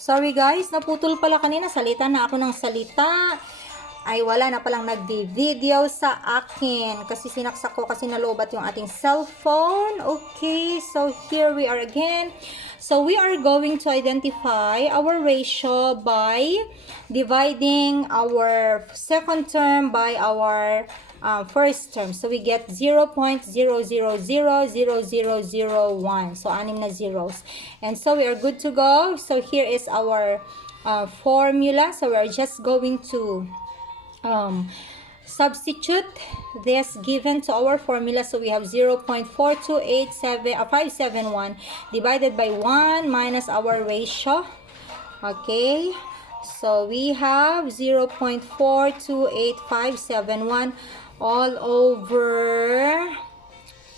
Sorry guys, naputol pala kanina. Salita na ako ng salita. Ay wala na palang nagbi-video sa akin. Kasi sinaksak ko kasi nalobat yung ating cellphone. Okay, so here we are again. So we are going to identify our ratio by dividing our second term by our first term. So we get 0.0000001. So anim na zeros. And so we are good to go. So here is our formula. So we are just going to substitute this given to our formula. So we have 0.4287571 divided by 1 minus our ratio. Okay, so we have 0.428571 all over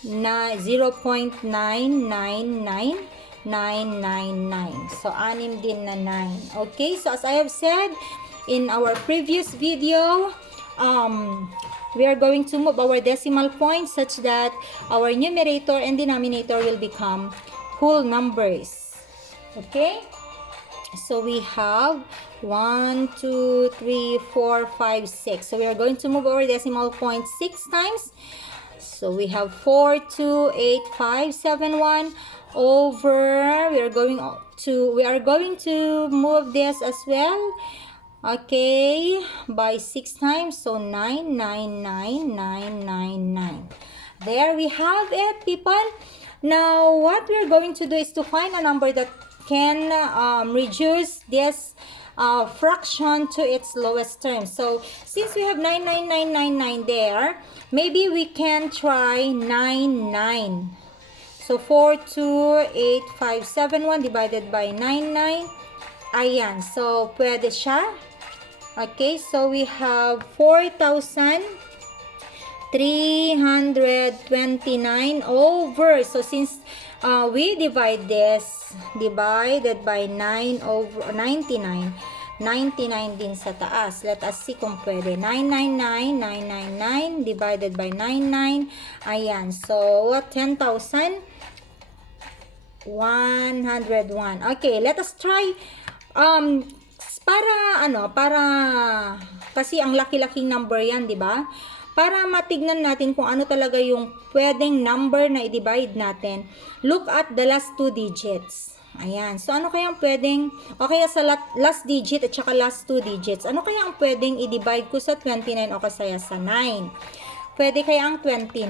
na 0.999999. So anim din na 9. Okay, so as I have said in our previous video, we are going to move our decimal points such that our numerator and denominator will become whole numbers. Okay, so we have 1, 2, 3, 4, 5, 6. So we are going to move our decimal point 6 times. So we have 4285571 over, we are going to move this as well. Okay, by 6 times, so 999999. There we have it, people. Now, what we're going to do is to find a number that can reduce this fraction to its lowest term. So, since we have 99999 there, maybe we can try 99. So, 4285571 divided by 99. Ayan, so pwede siya. Okay, so we have 4,329 over. So since we divide this, divided by 9 over 99, 99 din sa taas. Let us see kung pwede. 999 divided by 99. Ayan, so 10,101. Okay, let us try para kasi ang laki-laking number yan, di ba? Para matignan natin kung ano talaga yung pwedeng number na i-divide natin, look at the last two digits. Ayan. So, ano kaya ang pwedeng, o kaya sa last digit at saka last two digits, ano kaya ang pwedeng i-divide ko sa 29 o kaya sa 9? Pwede kaya ang 29?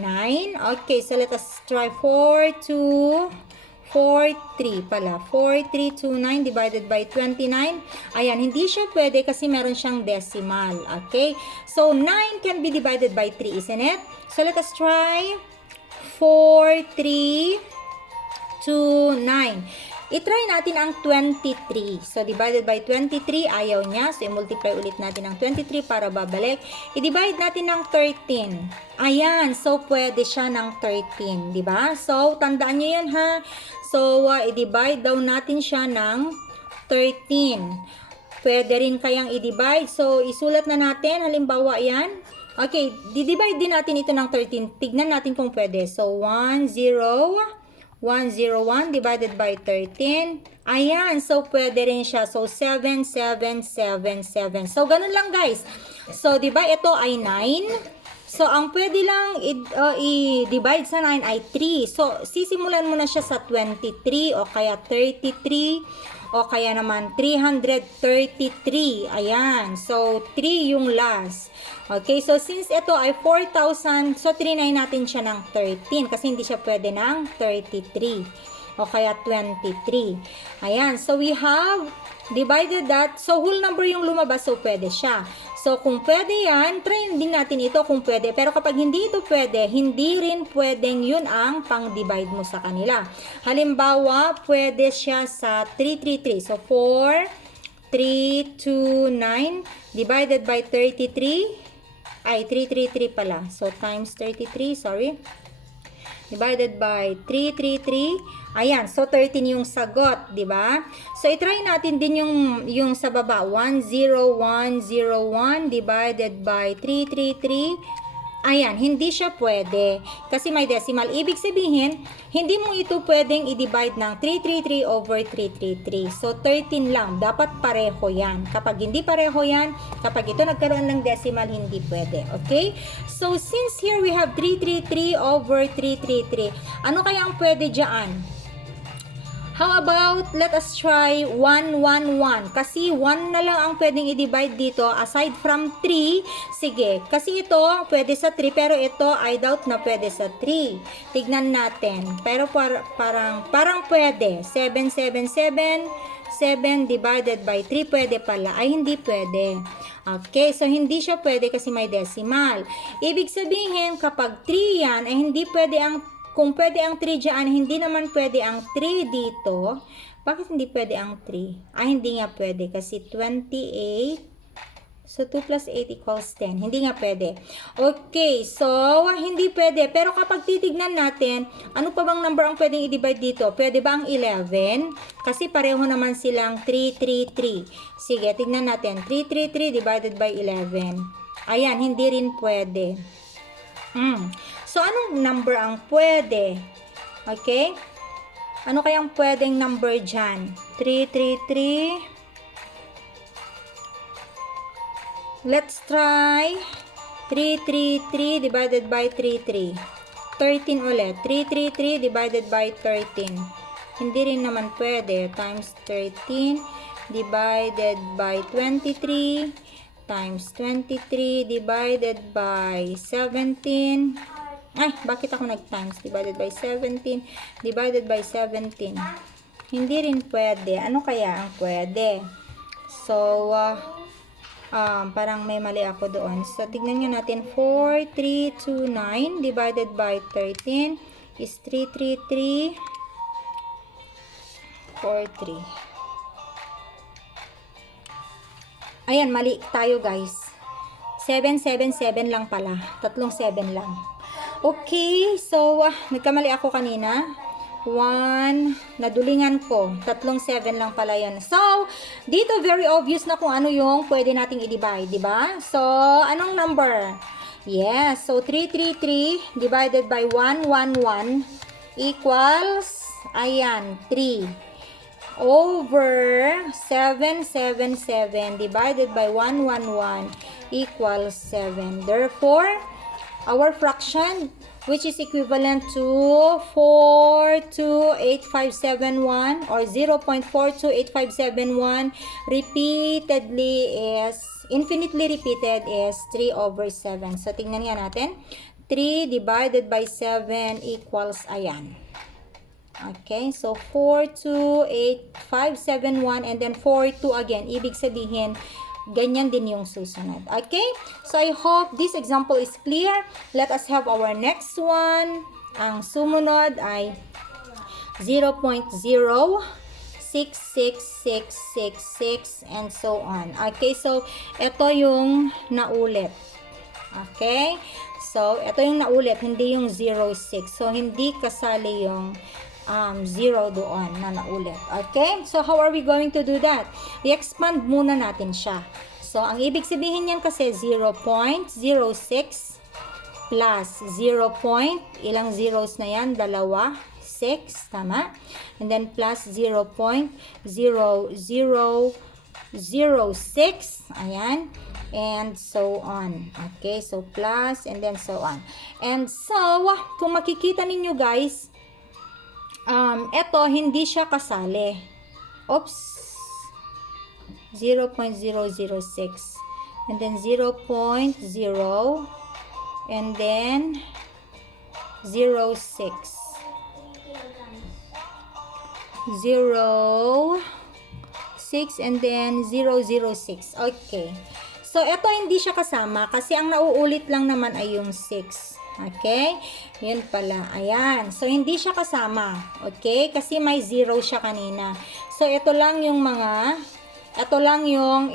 Okay, so let us try 43 pala. 4329 divided by 29. Ayan, hindi siya pwede kasi meron siyang decimal. Okay? So, 9 can be divided by 3, isn't it? So, let us try 4329. I-try natin ang 23. So, divided by 23, ayaw niya. So, i-multiply ulit natin ang 23 para babalik. I-divide natin ng 13. Ayan. So, pwede siya ng 13. Diba? So, tandaan niyo yan ha. So, i-divide daw natin siya ng 13. Pwede rin kayang i-divide. So, isulat na natin. Halimbawa, yan. Okay. Di-divide din natin ito ng 13. Tignan natin kung pwede. So, 101 divided by 13. Ayan, so pwede rin siya. So, 7777. So, ganun lang guys. So, diba, ito ay 9. So, ang pwede lang i-divide sa 9 ay 3. So, sisimulan mo na siya sa 23 o kaya 33 o kaya naman 333. Ayan, so 3 yung last. Okay, so since ito ay 4,000, so 39 natin siya ng 13 kasi hindi siya pwede ng 33 o kaya 23. Ayan, so we have divided that. So whole number yung lumabas, so pwede siya. So kung pwede yan, try din natin ito kung pwede. Pero kapag hindi ito pwede, hindi rin pwedeng yun ang pang-divide mo sa kanila. Halimbawa, pwede siya sa 333. So 4,329 divided by 33. Ay, 333 pala. So, times 33, sorry. Divided by 333. Ayan, so 13 yung sagot, di ba? So, i-try natin din yung sa baba. 10101 divided by 333. Ayan, hindi siya pwede. Kasi may decimal. Ibig sabihin, hindi mo ito pwedeng i-divide ng 333 over 333. So, 13 lang. Dapat pareho yan. Kapag hindi pareho yan, kapag ito nagkaroon ng decimal, hindi pwede. Okay? So, since here we have 333 over 333, ano kaya ang pwede dyan? How about, let us try 1, 1, 1. Kasi 1 na lang ang pwedeng i-divide dito aside from 3. Sige, kasi ito pwede sa 3 pero ito I doubt na pwede sa 3. Tignan natin. Pero parang pwede. 7, 7, 7. 7 divided by 3 pwede pala. Ay, hindi pwede. Okay, so hindi siya pwede kasi may decimal. Ibig sabihin, kapag 3 yan, ay hindi pwede kung pwede ang 3 dyan, hindi naman pwede ang 3 dito. Bakit hindi pwede ang 3? Ay, hindi nga pwede kasi 28. So, 2 plus 8 equals 10. Hindi nga pwede. Okay, so, hindi pwede. Pero kapag titignan natin, ano pa bang number ang pwedeng i-divide dito? Pwede ba ang 11? Kasi pareho naman silang 3, 3, 3. Sige, tignan natin. 3, 3, 3 divided by 11. Ayan, hindi rin pwede. So, anong number ang pwede? Okay? Ano kayang pwedeng number dyan? 3, 3, 3. Let's try 3, 3, 3 divided by 3, 3. 13 ulit. 3, 3, 3 divided by 13. Hindi rin naman pwede. Times 13 divided by 23 times 23 divided by 17. Ay, bakit ako nag-times? Divided by 17. Divided by 17. Hindi rin pwede. Ano kaya ang pwede? So, parang may mali ako doon. So, tignan nyo natin. 4, 3, 2, 9. Divided by 13 is 3, 3, 3. 4, 3. Ayan, mali tayo guys. 7, 7, 7 lang pala. Tatlong 7 lang. Okay, so nagkamali ako kanina. 1, nadulingan ko. Tatlong 7 lang pala yan. So, dito very obvious na kung ano yung pwede nating i-divide, di ba? So, anong number? Yes, so 3, 3, 3 divided by 1, 1, 1 equals, ayan, 3. Over 7, 7, 7 divided by 1, 1, 1 equals 7. Therefore, our fraction, which is equivalent to 428,571 or 0.428571 repeatedly is, infinitely repeated is 3 over 7. So, tingnan nga natin. 3 divided by 7 equals, ayan. Okay, so 428,571 and then 42 again. Ibig sabihin, ganyan din yung susunod. Okay? So, I hope this example is clear. Let us have our next one. Ang sumunod ay 0.066666 and so on. Okay? So, ito yung naulit. Okay? So, ito yung naulit, hindi yung 06. So, hindi kasali yung 0 doon na naulit. Okay? So, how are we going to do that? I-expand muna natin siya. So, ang ibig sabihin yan kasi 0.06 plus 0. Ilang zeros na yan? Dalawa. 6. Tama? And then plus 0.0006. Ayan. And so on. Okay? So, plus and then so on. And so, kung makikita ninyo guys, eto, hindi siya kasali. Oops. 0.006. And then 0.0. And then 06. 0.6 and then 0.06. Okay. So, eto hindi siya kasama kasi ang nauulit lang naman ay yung 6. Okay? Yun pala. Ayan. So, hindi siya kasama. Okay? Kasi may 0 siya kanina. So, ito lang yung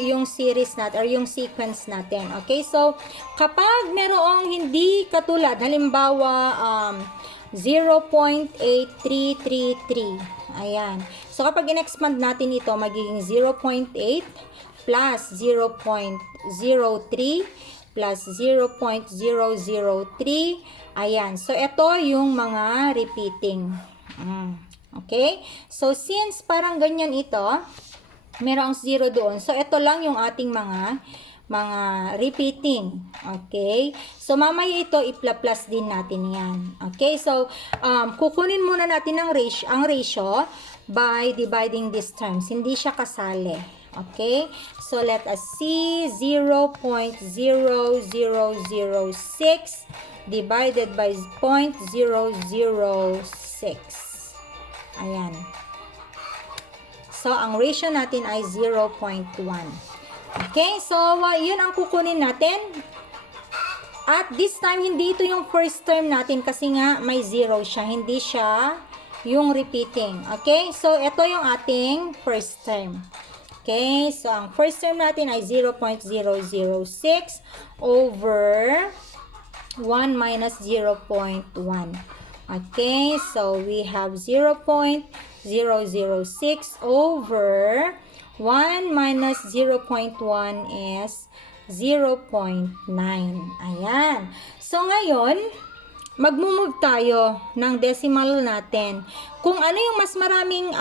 yung series natin or yung sequence natin. Okay? So, kapag merong hindi katulad, halimbawa, 0.8333. Ayan. So, kapag in-expand natin ito, magiging 0.8 plus 0.03 plus 0.003. Ayan. So, ito yung mga repeating. Okay? So, since parang ganyan ito, merong 0 doon. So, ito lang yung ating mga repeating. Okay? So, mamaya ito, ipla-plus din natin yan. Okay? So, kukunin muna natin ang ratio by dividing these terms. Hindi siya kasali. Okay? So, let us see 0.0006 divided by 0.006. Ayan. So, ang ratio natin ay 0.1. Okay? So, yun ang kukunin natin. At this time, hindi ito yung first term natin kasi nga may 0 siya. Hindi siya yung repeating. Okay? So, ito yung ating first term. Okay? So, ang first term natin ay 0.006 over 1 minus 0.1. Okay, so we have 0.006 over 1 minus 0.1 is 0.9. Ayan. So, ngayon, mag-move tayo ng decimal natin. Kung ano yung mas maraming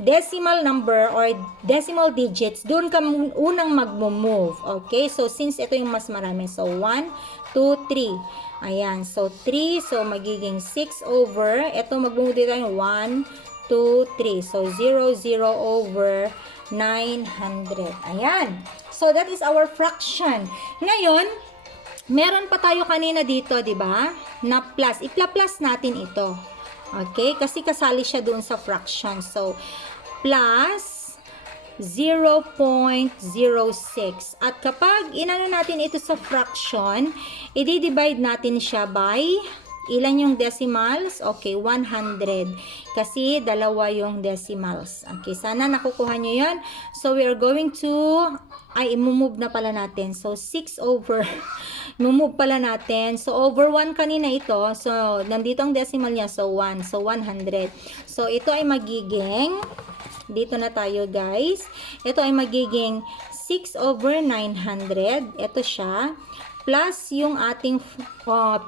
decimal number or decimal digits, doon ka unang mag-move. Okay? So, since ito yung mas marami. So, 1, 2, 3. Ayan. So, 3. So, magiging 6 over. Ito, mag-move dito tayo. 1, 2, 3. So, 0, 0 over 900. Ayan. So, that is our fraction. Ngayon, meron pa tayo kanina dito, di ba? Na plus. Ipla-plus natin ito. Okay? Kasi kasali siya doon sa fraction. So, plus 0.06. At kapag inano natin ito sa fraction, i-divide natin siya by ilan yung decimals? Okay, 100. Kasi dalawa yung decimals. Okay, sana nakukuha nyo yun. So, we are going to, imumove na pala natin. So, 6 over, imumove pala natin. So, over 1 kanina ito. So, nandito ang decimal niya. So, 1. So, 100. So, ito ay magiging, dito na tayo guys. Ito ay magiging 6 over 900. Ito siya. Plus yung ating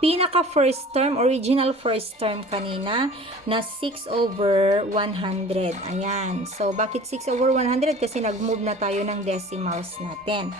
pinaka first term, original first term kanina na 6 over 100. Ayan. So, bakit 6 over 100? Kasi nag-move na tayo ng decimals natin.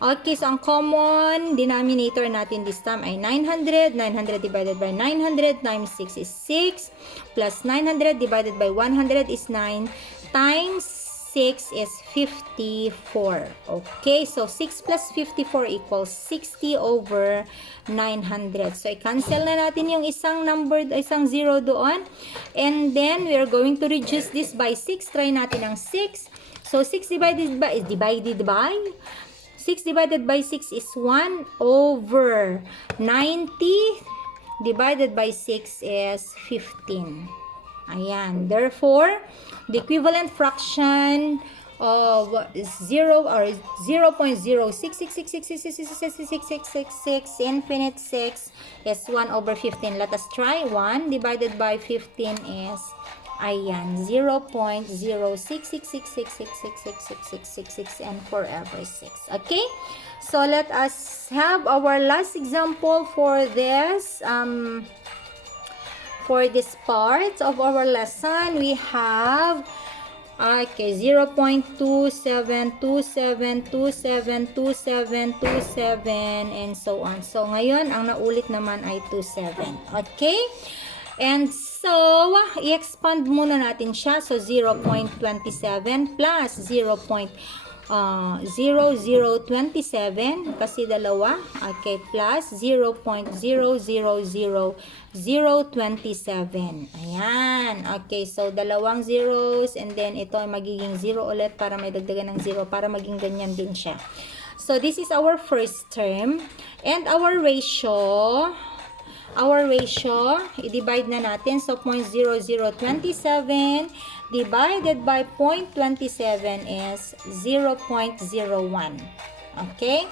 Okay, so ang common denominator natin this time ay 900. 900 divided by 900 times 6 is 6. Plus 900 divided by 100 is 9. Times 6 is 54. Okay, so 6 plus 54 equals 60 over 900. So, i-cancel na natin yung isang number, isang 0 doon. And then, we are going to reduce this by 6. Try natin ang 6. So, 6 divided by 6 divided by 6 is 1 over 90 divided by 6 is 15. Ayan. Therefore, the equivalent fraction of 0 or 0.06666666666 infinite 6 is 1 over 15. Let us try. 1 divided by 15 is, ayan, 0.06666666666 and forever 6. Okay? So, let us have our last example for this part of our lesson. We have 0.2727272727 and so on. So ngayon ang naulit naman ay 27. Okay? And so i-expand muna natin siya. So 0.27 plus 0.0027 kasi dalawa. Okay, plus 0.000027. Ayan. Okay, so dalawang zeros and then ito ay magiging 0 ulit para may dagdagan ng 0 para maging ganyan din siya. So this is our first term and our ratio, i-divide na natin. So 0.0027 divided by 0.27 is 0.01. Okay?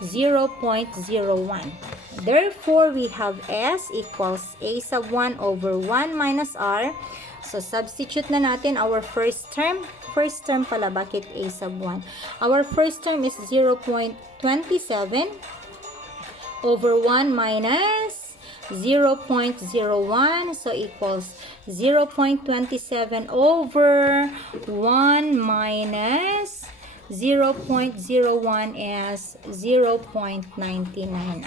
0.01. Therefore, we have S equals A sub 1 over 1 minus R. So, substitute na natin our first term. First term pala, bakit A sub 1? Our first term is 0.27 over 1 minus 0.01, so equals 0.27 over 1 minus 0.01 is 0.99.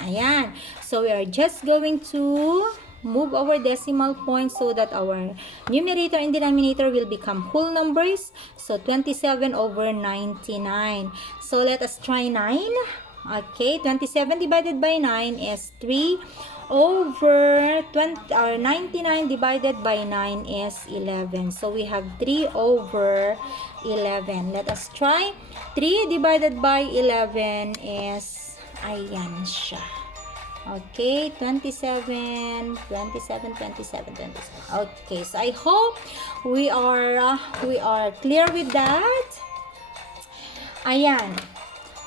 Ayan. So we are just going to move our decimal point so that our numerator and denominator will become whole numbers. So 27 over 99. So let us try 9. Okay, 27 divided by 9 is 3 over 20, or 99 divided by 9 is 11. So we have 3 over 11. Let us try. 3 divided by 11 is, ayan siya. Okay, 27. Okay, so I hope we are clear with that. Ayan.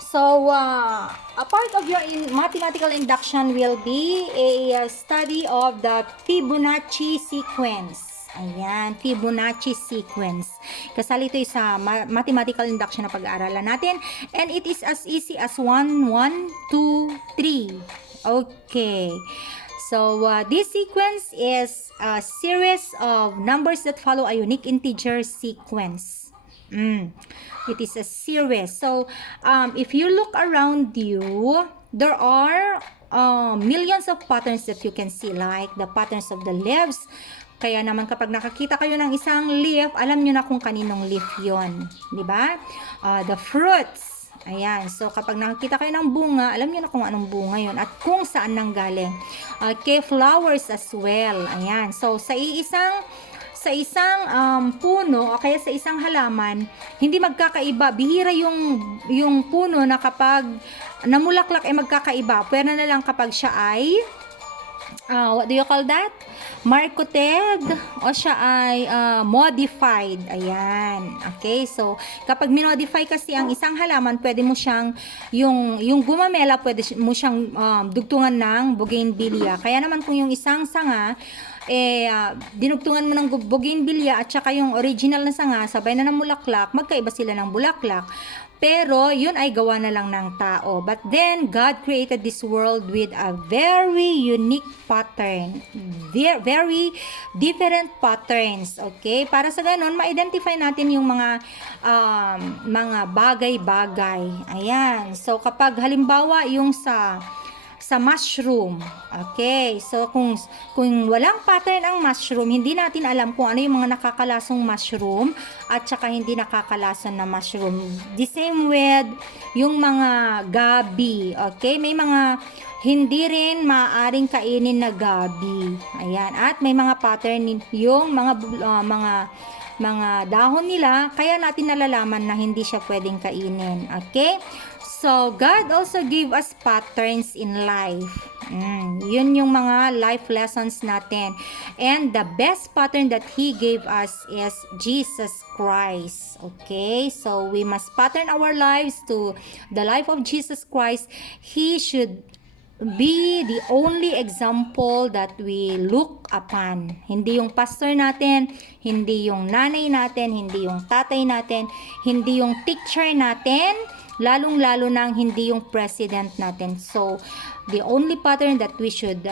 So, a part of your mathematical induction will be a study of the Fibonacci sequence. Ayan, Fibonacci sequence. Kasali ito sa mathematical induction na pag-aaralan natin. And it is as easy as 1, 1, 2, 3. Okay. So, this sequence is a series of numbers that follow a unique integer sequence. It is a series. So, if you look around you, there are millions of patterns that you can see, like the patterns of the leaves. Kaya naman kapag nakakita kayo ng isang leaf, alam nyo na kung kaninong leaf yon, di ba? The fruits. Ayan. So, kapag nakakita kayo ng bunga, alam nyo na kung anong bunga yon at kung saan nanggaling. Okay, flowers as well. Ayan. So, sa isang puno o kaya sa isang halaman, hindi magkakaiba. Bihira yung puno na kapag namulaklak ay magkakaiba. Pwera na lang kapag siya ay what do you call that? Marketed o siya ay modified. Ayan. Okay, so kapag minodify kasi ang isang halaman, pwede mo siyang yung gumamela, pwede mo siyang dugtungan ng bougainvillea. Kaya naman kung yung isang sanga dinugtungan mo ng bougainvillea at saka yung original na sanga, sabay na ng bulaklak, magkaiba sila ng bulaklak. Pero, yun ay gawa na lang ng tao. But then, God created this world with a very unique pattern. Very different patterns. Okay? Para sa ganun, ma-identify natin yung mga bagay-bagay. Ayan. So, kapag halimbawa yung sa mushroom. Okay. So, kung walang pattern ang mushroom, hindi natin alam kung ano yung mga nakakalasong mushroom at saka hindi nakakalason na mushroom. The same with yung mga gabi. Okay. May mga hindi rin maaaring kainin na gabi. Ayan. At may mga pattern yung mga dahon nila, kaya natin nalalaman na hindi siya pwedeng kainin. Okay? So, God also gave us patterns in life. Yun yung mga life lessons natin. And the best pattern that He gave us is Jesus Christ. Okay? So, we must pattern our lives to the life of Jesus Christ. He should be the only example that we look upon. Hindi yung pastor natin, hindi yung nanay natin, hindi yung tatay natin, hindi yung teacher natin, lalong-lalo nang hindi yung president natin. So, the only pattern that we should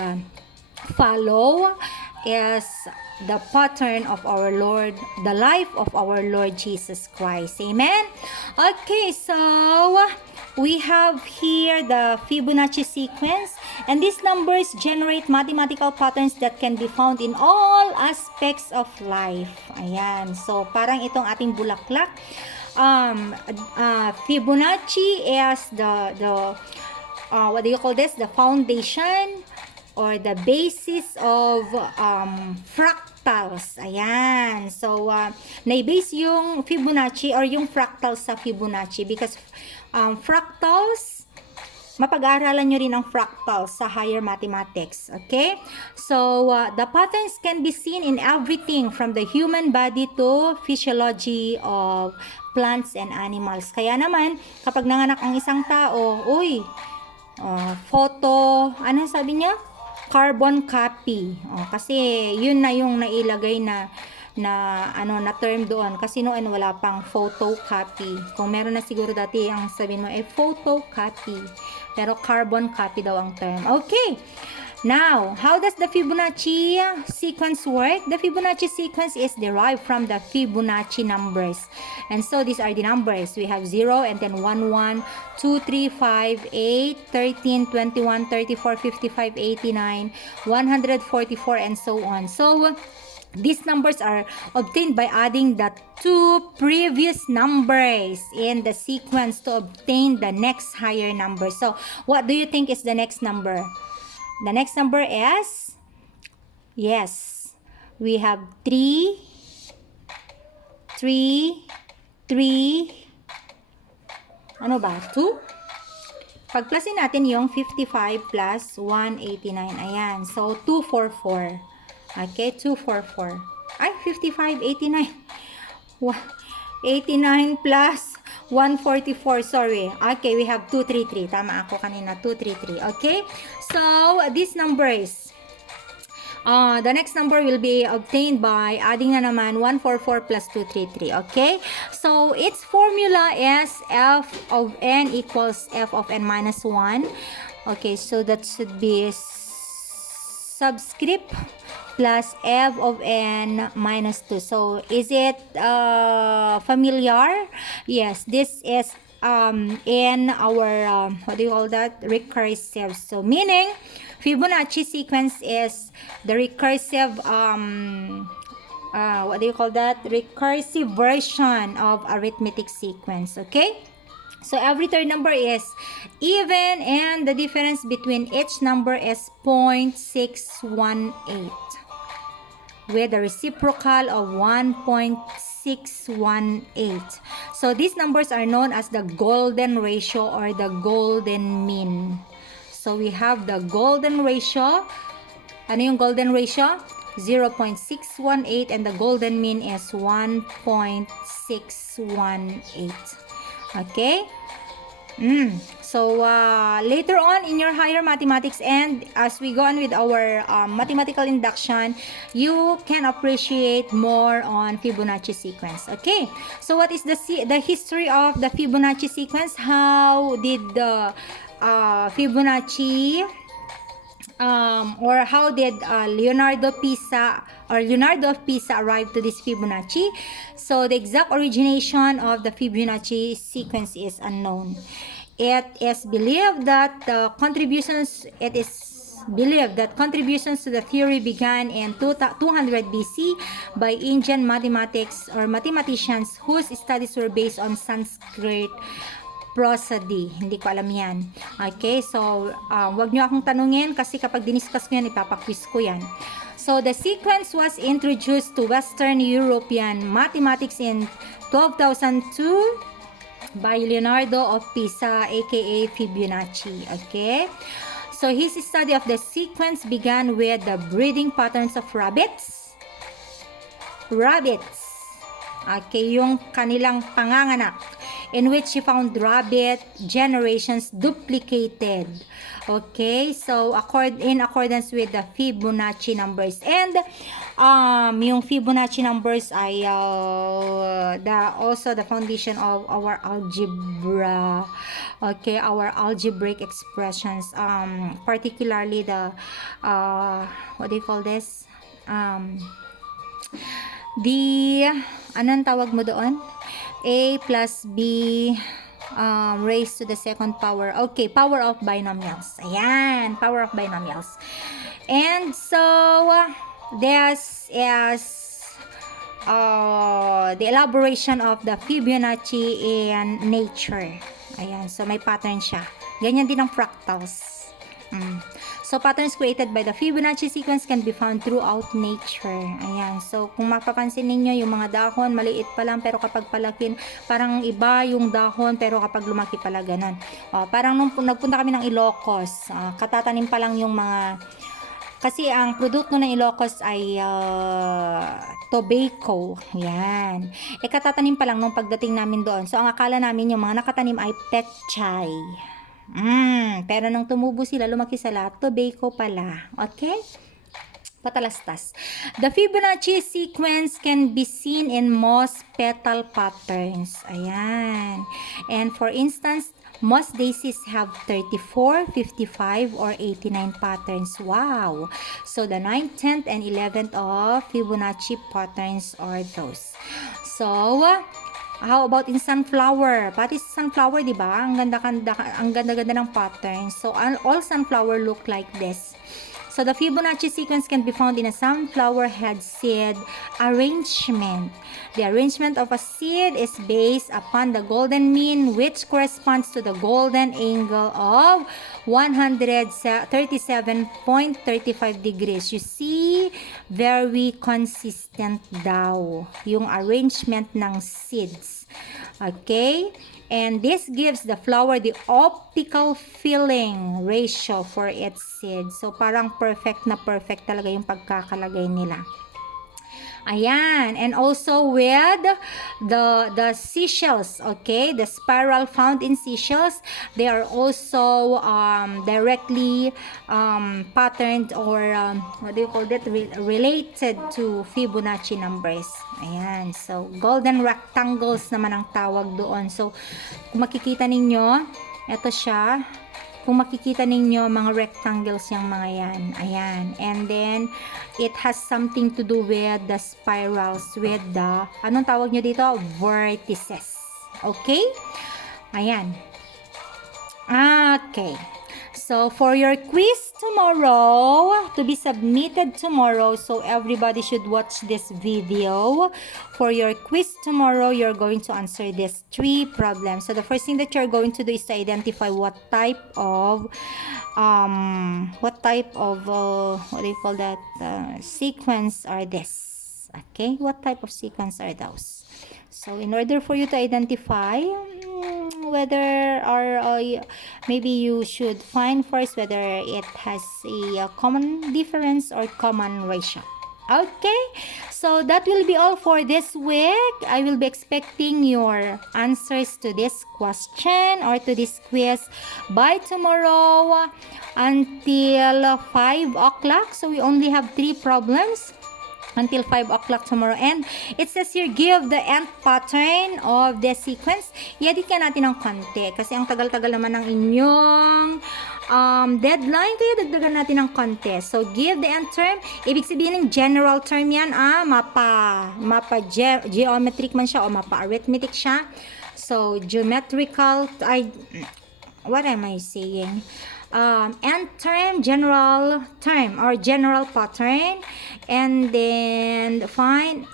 follow is the pattern of our Lord, the life of our Lord Jesus Christ. Amen? Okay, so we have here the Fibonacci sequence, and these numbers generate mathematical patterns that can be found in all aspects of life. Ayan. So, parang itong ating bulaklak. Fibonacci is the what do you call this? The foundation or the basis of fractals. Ayan. So, na-base yung Fibonacci or yung fractals sa Fibonacci because fractals, mapag-aaralan nyo rin ang fractals sa higher mathematics. Okay? So, the patterns can be seen in everything from the human body to physiology of plants and animals. Kaya naman, kapag nanganak ang isang tao, ano sabi niya? Carbon copy. Kasi yun na yung nailagay na na term doon kasi noon wala pang photocopy. Kung meron na siguro dati ang sabihin mo photocopy, pero carbon copy daw ang term. Okay. Now, how does the Fibonacci sequence work? The Fibonacci sequence is derived from the Fibonacci numbers. And so these are the numbers. We have 0 and then 1, 1, 2, 3, 5, 8, 13, 21, 34, 55, 89, 144, and so on. So, these numbers are obtained by adding the two previous numbers in the sequence to obtain the next higher number. So, what do you think is the next number? The next number is, yes, we have 3, 3, 3, ano ba, 2? Pagplasin natin yung 55 plus 189, ayan, so 244, okay, 244, ay, 55, 89, 89 plus 144, sorry. Okay, we have 233. Tama ako kanina, 233. Okay? So, these numbers, the next number will be obtained by adding na naman 144 plus 233. Okay? So, its formula is f of n equals f of n minus 1. Okay, so that should be subscript plus f of n minus 2. So, is it familiar? Yes, this is in our, what do you call that? Recursive. So, meaning, Fibonacci sequence is the recursive, what do you call that? Recursive version of arithmetic sequence. Okay? So, every third number is even and the difference between each number is 0.618 with a reciprocal of 1.618. So, these numbers are known as the golden ratio or the golden mean. So, we have the golden ratio. Ano yung golden ratio? 0.618 and the golden mean is 1.618. Okay? So, later on in your higher mathematics and as we go on with our mathematical induction, you can appreciate more on Fibonacci sequence. Okay? So, what is the history of the Fibonacci sequence? How did the Fibonacci or how did Leonardo of Pisa arrive to this Fibonacci? So, the exact origination of the Fibonacci sequence is unknown. It is believed that contributions to the theory began in 200 BC by Indian mathematics or mathematicians whose studies were based on Sanskrit prosody. Hindi ko alam yan. Okay, so wag nyo akong tanungin kasi kapag diniscuss ko yan, ipapakwiz ko yan. So, the sequence was introduced to Western European mathematics in 1202 by Leonardo of Pisa, aka Fibonacci. Okay? So, his study of the sequence began with the breeding patterns of rabbits. Okay, yung kanilang panganganak, in which he found rabbit generations duplicated. Okay, so in accordance with the Fibonacci numbers. And yung Fibonacci numbers ay also the foundation of our algebra. Okay, our algebraic expressions, particularly the what do you call this? Anong tawag mo doon? A plus B raised to the second power. Okay, power of binomials. Ayan, power of binomials. And so, this is the elaboration of the Fibonacci in nature. Ayan, so may pattern siya. Ganyan din ang fractals. So, patterns created by the Fibonacci sequence can be found throughout nature. Ayan. So, kung mapapansin ninyo, yung mga dahon, maliit pa lang, pero kapag palakin, parang iba yung dahon, pero kapag lumaki pala, ganun. Parang nung nagpunta kami ng Ilocos, katatanim pa lang yung mga, kasi ang produkto ng Ilocos ay tobacco. Yan. Katatanim pa lang nung pagdating namin doon. So, ang akala namin yung mga nakatanim ay petchay. Pero nung tumubo sila, lumaki sa lahat, tobacco pala. Okay? patalastas. The Fibonacci sequence can be seen in moss petal patterns. Ayan. And for instance, moss daisies have 34, 55, or 89 patterns. Wow! So the 9th, 10th, and 11th of Fibonacci patterns are those. So, how about in sunflower? Pati sa sunflower, di ba? Ang ganda-ganda ng pattern. So, all sunflower look like this. So, the Fibonacci sequence can be found in a sunflower head seed arrangement. The arrangement of a seed is based upon the golden mean, which corresponds to the golden angle of 137.35 degrees. You see, very consistent daw yung arrangement ng seeds. Okay? And this gives the flower the optical filling ratio for its seeds. So, parang perfect na perfect talaga yung pagkakalagay nila. Ayan. And also with the seashells, okay? The spiral found in seashells, they are also directly patterned or what do you call that? Related to Fibonacci numbers. Ayan. So, golden rectangles naman ang tawag doon. So, kung makikita ninyo, ito siya. Kung makikita ninyo, mga rectangles yung mga yan. Ayan. And then, it has something to do with the spirals, with the, anong tawag nyo dito? Vertices. Okay? Ayan. Okay. So, for your quiz tomorrow, to be submitted tomorrow, so everybody should watch this video. For your quiz tomorrow, you're going to answer these 3 problems. So, the first thing that you're going to do is to identify what type of what do you call that, sequence are this. Okay? What type of sequence are those? So, in order for you to identify whether or maybe you should find first whether it has a common difference or common ratio. Okay, so that will be all for this week. I will be expecting your answers to this question or to this quiz by tomorrow until 5 o'clock. So we only have 3 problems until 5 o'clock tomorrow. And it says here, give the nth pattern of the sequence. I-edit ka natin ng konti kasi ang tagal-tagal naman ng inyong deadline, kaya dagdagan natin ng konti. So, give the nth term. Ibig sabihin ng general term yan, mapa geometric man siya o mapa arithmetic siya. So, geometrical, what am I saying? Nth term, general term or general pattern, and then find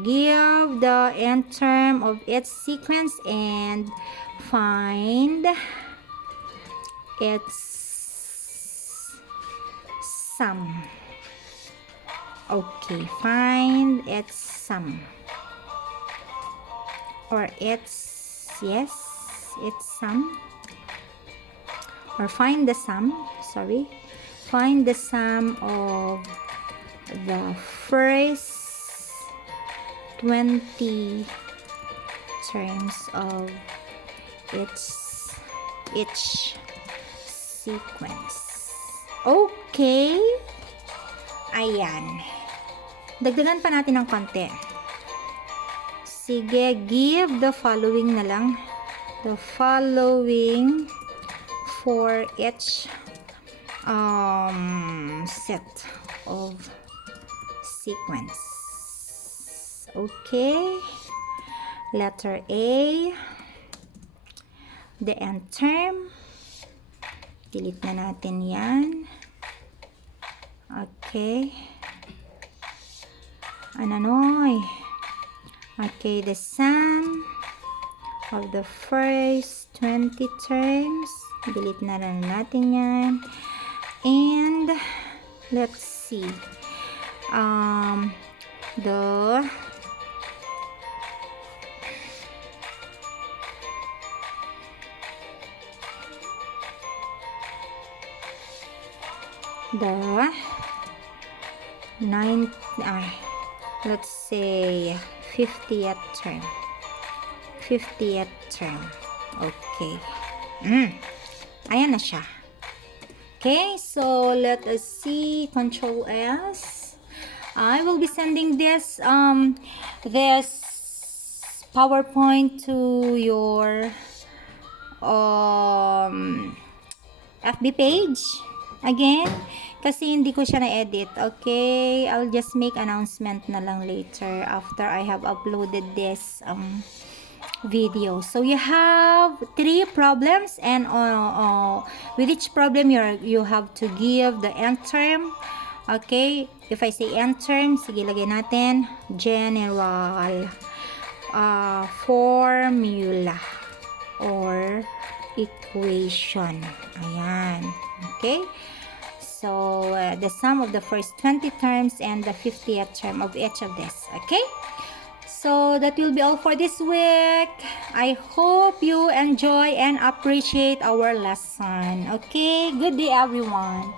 give the nth term of its sequence and find its sum. Okay, find its sum or its sum. Or find the sum, find the sum of the first 20 terms of each sequence. Okay. Ayan. Dagdagan pa natin ng konti. Sige, give the following na lang. The following for each set of sequence. Okay, letter A, the nth term, delete na natin yan. Okay, ananoy. Okay, the sum of the first 20 terms, delete na lang natin yan. And let's see, the ninth, let's say 50th term. Okay. Ayan na siya. Okay, so let us see. Control S. I will be sending this PowerPoint to your FB page again kasi hindi ko siya na-edit. Okay, I'll just make announcement na lang later after I have uploaded this video. So you have 3 problems, and with each problem you have to give the end term. Okay, if I say end term, sige lagay natin general formula or equation. Ayan. Okay? So, the sum of the first 20 terms and the 50th term of each of this. Okay? So, that will be all for this week. I hope you enjoy and appreciate our lesson. Okay? Good day, everyone.